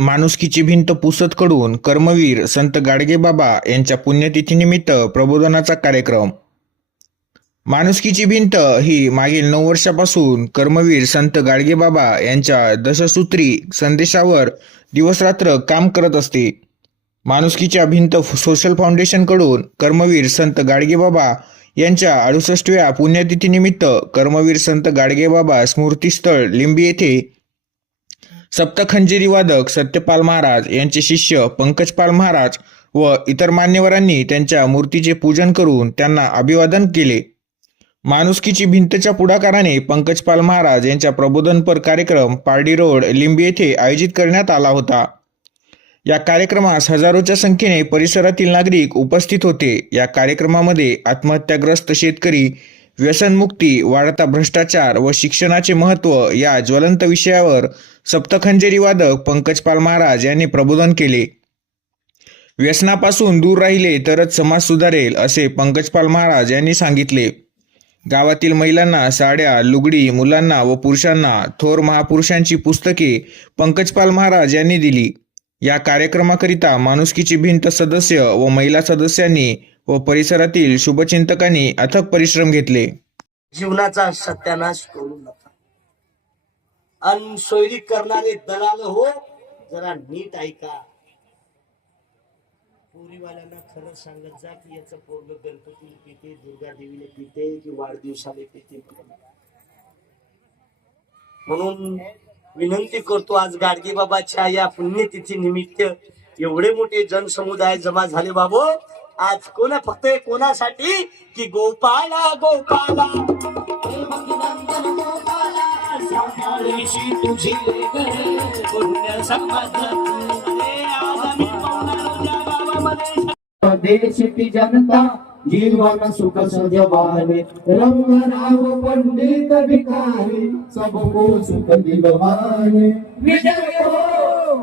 माणुसकीची भिंत पुसत कडून कर्मवीर संत गाडगेबाबा यांच्या पुण्यतिथीनिमित्त प्रबोधनाचा कार्यक्रम. माणुसकीची भिंत ही मागील नऊ वर्षापासून कर्मवीर संत गाडगेबाबा यांच्या दशसूत्री संदेशावर दिवसरात्र काम करत असते. माणुसकीच्या भिंत सोशल फाउंडेशनकडून कर्मवीर संत गाडगेबाबा यांच्या अडुसष्टव्या पुण्यतिथीनिमित्त कर्मवीर संत गाडगेबाबा स्मृतीस्थळ लिंबी येथे सप्तखंजेरी वादक सत्यपाल महाराज यांचे शिष्य पंकजपाल महाराज व इतर मान्यवरांनी त्यांच्या मूर्तीचे पूजन करून त्यांना अभिवादन केले. माणुसकीची भिंतच्या पुढाकाराने पंकजपाल महाराज यांच्या प्रबोधनपर कार्यक्रम पारडी रोड लिंबी येथे आयोजित करण्यात आला होता. या कार्यक्रमास हजारोच्या संख्येने परिसरातील नागरिक उपस्थित होते. या कार्यक्रमामध्ये आत्महत्याग्रस्त शेतकरी व्यसनमुक्ती वाढता भ्रष्टाचार व शिक्षणाचे महत्त्व या ज्वलंत विषयावर सप्तखंजेरी वादक पंकजपाल महाराज यांनी प्रबोधन केले. व्यसनापासून दूर राहिले तरच समाज सुधारेल असे पंकजपाल महाराज यांनी सांगितले. गावातील महिलांना साड्या लुगडी मुलांना व पुरुषांना थोर महापुरुषांची पुस्तके पंकजपाल महाराज यांनी दिली. या कार्यक्रमाकरिता माणुसकीची भिंत सदस्य व महिला सदस्यांनी व परिसरातील शुभचिंतकांनी अथक परिश्रम घेतले. जीवनाचा सत्यानाश करू नका. अनसोयरी करणारे दलाल हो जरा नीट ऐका. पोरीवाल्यांना खरं सांगत जा की याचं पोरग गणपती पिते दुर्गा देवीने पिते की वाढदिवसाने पिते. म्हणून विनंती करतो आज गाडगे बाबाच्या या पुण्यतिथी निमित्त एवढे मोठे जनसमुदाय जमा झाले बाबो. आज कोणा फक्त कोणासाठी? की गोपाला गोपाला. तुझी देश की जनता जीवन. सुख सजवारे रंग राव पंडित भिकारी सबको सुख दिलवारे विजय हो!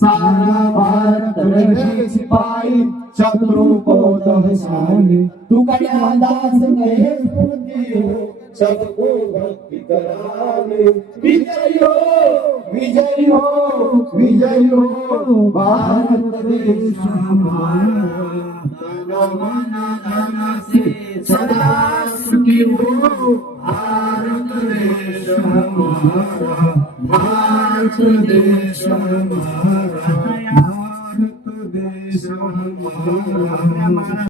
सारा भारत सिपाही शत्रु को दहसाने तू कड़िया दास कहे स्फूर्ति हो सबको भक्ति कराने विजय हो विजय हो विजय हो भारत देश हमारा सदा सुखी हो भारत देश हमारा देश हमारा भारत देश हमारा